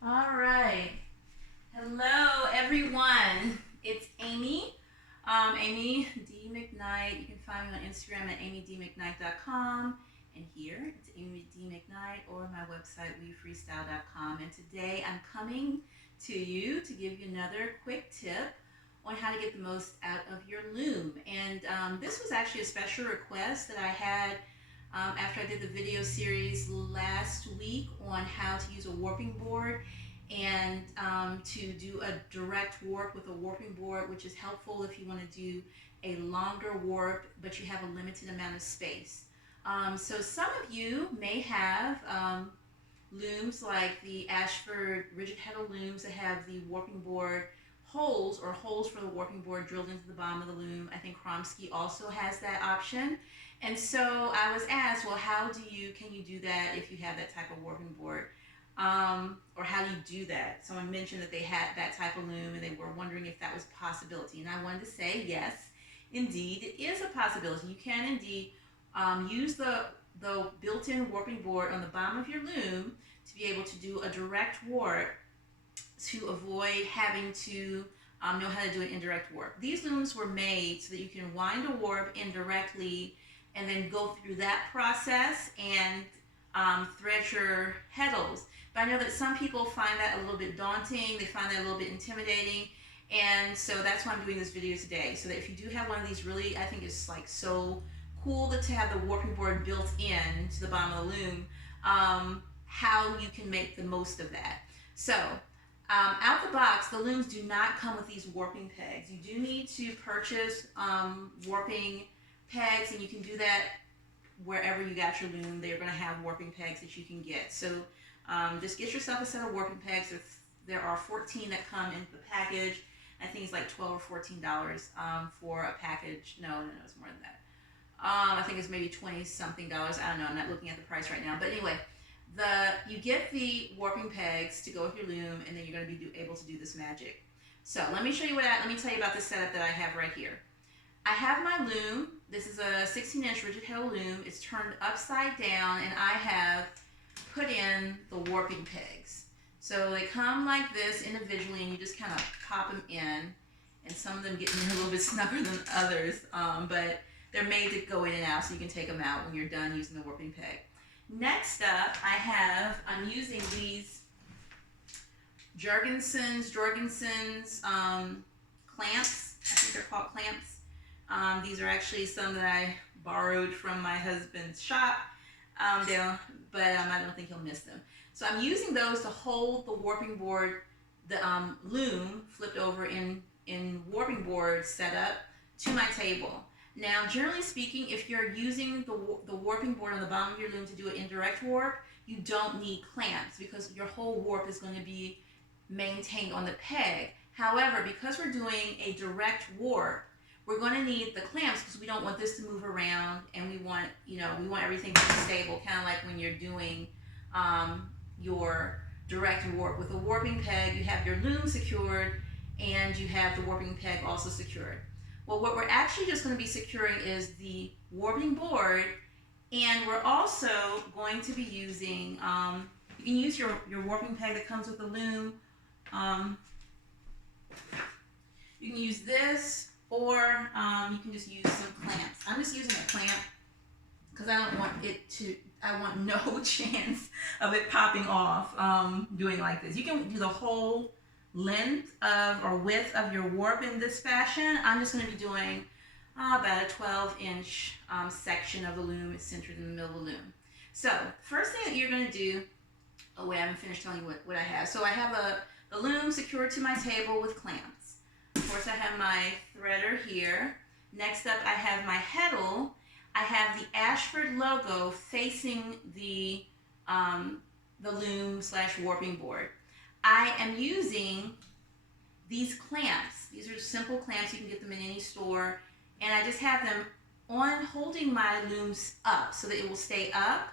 All right. Hello, everyone. It's Amy. Amy D. McKnight. You can find me on Instagram at amydmcknight.com. And here, it's Amy D. McKnight or my website, wefreestyle.com. And today I'm coming to you to give you another quick tip on how to get the most out of your loom. And this was actually a special request that I had after I did the video series last week on how to use a warping board and to do a direct warp with a warping board, which is helpful if you want to do a longer warp but you have a limited amount of space. So some of you may have looms like the Ashford Rigid heddle looms that have the warping board holes or holes for the warping board drilled into the bottom of the loom. I think Kromski also has that option. And so I was asked, well, can you do that if you have that type of warping board? Or how do you do that? Someone mentioned that they had that type of loom and they were wondering if that was a possibility. And I wanted to say, yes, indeed, it is a possibility. You can indeed use the built-in warping board on the bottom of your loom to be able to do a direct warp to avoid having to know how to do an indirect warp. These looms were made so that you can wind a warp indirectly and then go through that process and thread your heddles. But I know that some people find that a little bit daunting, they find that a little bit intimidating, and so that's why I'm doing this video today. So that if you do have one of these, really, I think it's like so cool to have the warping board built in to the bottom of the loom, how you can make the most of that. So out the box, the looms do not come with these warping pegs. You do need to purchase warping pegs, and you can do that wherever you got your loom. They're going to have warping pegs that you can get. So just get yourself a set of warping pegs. There are 14 that come in the package. I think it's like $12 or $14 for a package. No, it's more than that. I think it's maybe 20 something dollars. I don't know. I'm not looking at the price right now. But anyway, you get the warping pegs to go with your loom, and then you're going to be able to do this magic. So let me show you let me tell you about the setup that I have right here. I have my loom. This is a 16-inch rigid heddle loom. It's turned upside down, and I have put in the warping pegs. So they come like this individually, and you just kind of pop them in. And some of them get in a little bit snugger than others, but they're made to go in and out, so you can take them out when you're done using the warping peg. Next up, I'm using these Jorgensen's clamps. I think they're called clamps. These are actually some that I borrowed from my husband's shop, but I don't think he'll miss them. So I'm using those to hold the warping board, the loom flipped over in warping board setup to my table. Now, generally speaking, if you're using the warping board on the bottom of your loom to do an indirect warp, you don't need clamps because your whole warp is going to be maintained on the peg. However, because we're doing a direct warp, we're going to need the clamps because we don't want this to move around, and we want everything to be stable, kind of like when you're doing your direct warp. With a warping peg, you have your loom secured and you have the warping peg also secured. Well, what we're actually just going to be securing is the warping board, and we're also going to be using, you can use your warping peg that comes with the loom. You can use this, or you can just use some clamps. I'm just using a clamp because I want no chance of it popping off doing like this. You can do the whole length or width of your warp in this fashion. I'm just going to be doing about a 12-inch section of the loom. It's centered in the middle of the loom. So first thing that you're going to do, oh wait, I haven't finished telling you what I have. So I have the loom secured to my table with clamps. Of course, I have my threader here. Next up, I have my heddle. I have the Ashford logo facing the loom / warping board. I am using these clamps. These are simple clamps. You can get them in any store. And I just have them on holding my looms up so that it will stay up.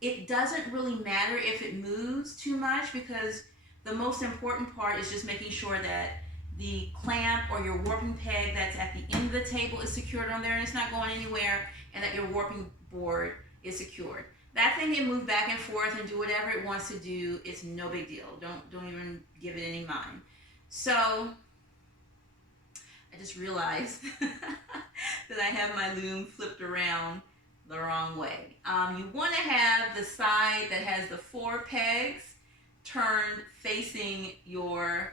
It doesn't really matter if it moves too much because the most important part is just making sure that the clamp or your warping peg that's at the end of the table is secured on there and it's not going anywhere, and that your warping board is secured. that thing can move back and forth and do whatever it wants to do. It's no big deal. Don't even give it any mind. So I just realized that I have my loom flipped around the wrong way. You want to have the side that has the 4 pegs turned facing your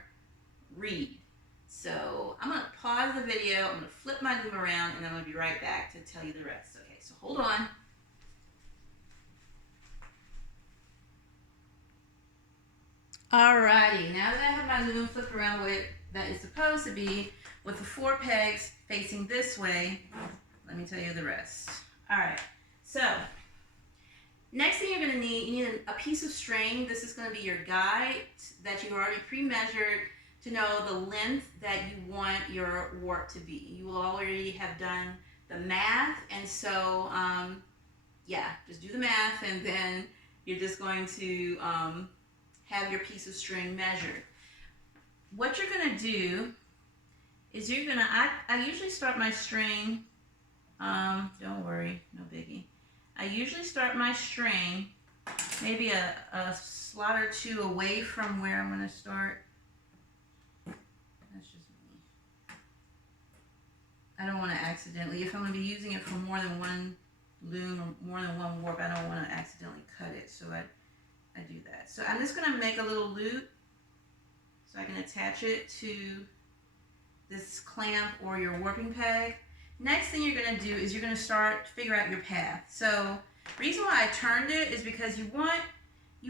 reed. So I'm going to pause the video, I'm going to flip my loom around, and I'm going to be right back to tell you the rest. Okay, so hold on. Alrighty, now that I have my loom flipped around the way that it's supposed to be, with the 4 pegs facing this way, let me tell you the rest. Alright, so next thing you're going to need, you need a piece of string. This is going to be your guide that you've already pre-measured to know the length that you want your warp to be. You will already have done the math, and so yeah, just do the math, and then you're just going to have your piece of string measured. What you're going to do is you're going to, I usually start my string, don't worry, no biggie. I usually start my string maybe a slot or 2 away from where I'm going to start. That's just me. I don't want to accidentally, if I'm going to be using it for more than one loom or more than one warp, I don't want to accidentally cut it, so I do that. So I'm just going to make a little loop so I can attach it to this clamp or your warping peg. Next thing you're going to do is you're going to start to figure out your path. So the reason why I turned it is because you want to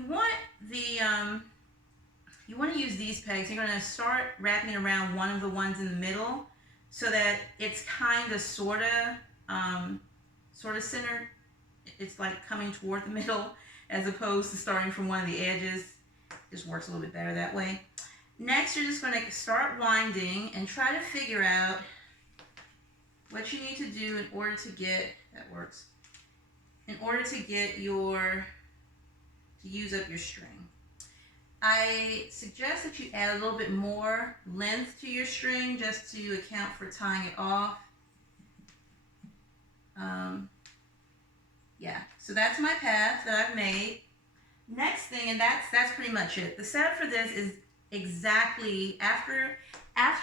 use these pegs. You're going to start wrapping around one of the ones in the middle so that it's kind of sort of centered. It's like coming toward the middle as opposed to starting from one of the edges. Just works a little bit better that way. Next, you're just going to start winding and try to figure out what you need to do in order to get, that works, in order to get to use up your string. I suggest that you add a little bit more length to your string just to account for tying it off. Yeah, so that's my path that I've made. Next thing, and that's pretty much it. The setup for this is exactly after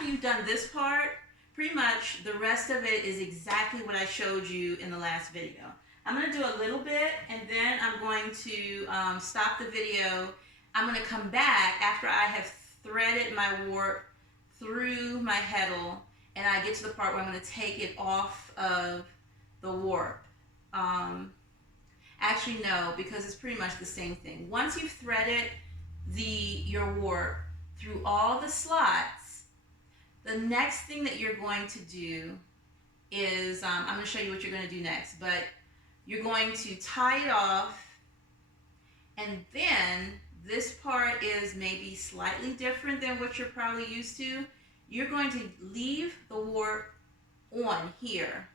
you've done this part, pretty much the rest of it is exactly what I showed you in the last video. I'm going to do a little bit, and then I'm going to stop the video. I'm going to come back after I have threaded my warp through my heddle, and I get to the part where I'm going to take it off of the warp. Actually, no, because it's pretty much the same thing. Once you've threaded your warp through all the slots, the next thing that you're going to do is, I'm going to show you what you're going to do next, but you're going to tie it off, and then this part is maybe slightly different than what you're probably used to. You're going to leave the warp on here.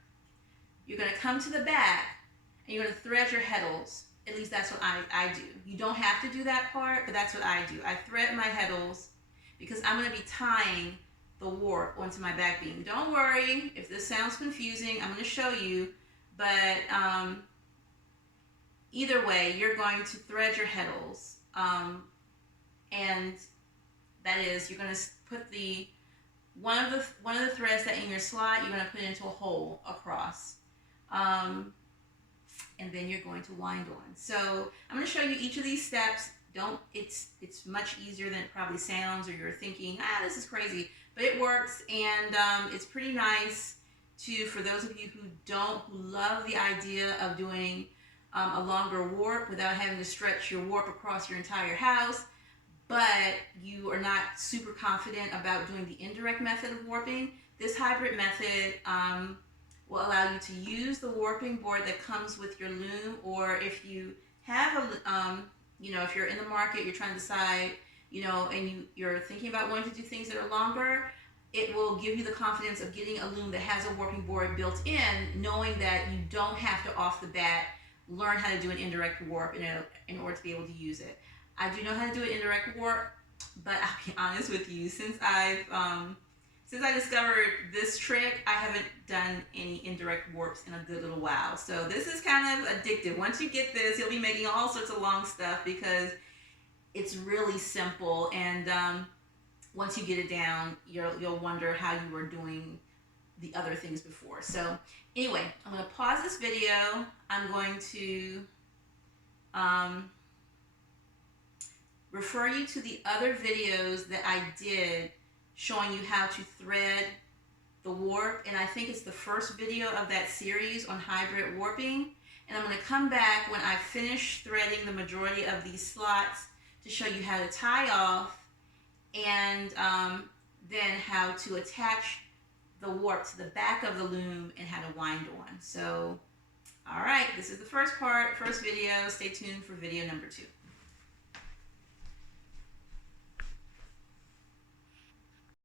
You're going to come to the back, and you're going to thread your heddles. At least that's what I do. You don't have to do that part, but that's what I do. I thread my heddles because I'm going to be tying the warp onto my back beam. Don't worry if this sounds confusing. I'm going to show you, but either way, you're going to thread your heddles, and that is, you're going to put one of the threads that in your slot, you're going to put it into a hole across. And then you're going to wind on. So I'm going to show you each of these steps. It's much easier than it probably sounds, or you're thinking, this is crazy, but it works, and it's pretty nice for those of you who love the idea of doing a longer warp without having to stretch your warp across your entire house, but you are not super confident about doing the indirect method of warping. This hybrid method will allow you to use the warping board that comes with your loom, or if you have if you're in the market, you're trying to decide, and you're thinking about wanting to do things that are longer, it will give you the confidence of getting a loom that has a warping board built in, knowing that you don't have to off the bat learn how to do an indirect warp in order to be able to use it. I do know how to do an indirect warp, but I'll be honest with you, since I've since I discovered this trick, I haven't done any indirect warps in a good little while. So this is kind of addictive. Once you get this, you'll be making all sorts of long stuff because it's really simple. And once you get it down, you'll wonder how you were doing the other things before. So anyway, I'm going to pause this video. I'm going to refer you to the other videos that I did showing you how to thread the warp, and I think it's the first video of that series on hybrid warping. And I'm going to come back when I finish threading the majority of these slots to show you how to tie off and then how to attach the warp to the back of the loom and how to wind on. So, all right, this is the first part, first video. Stay tuned for video number 2.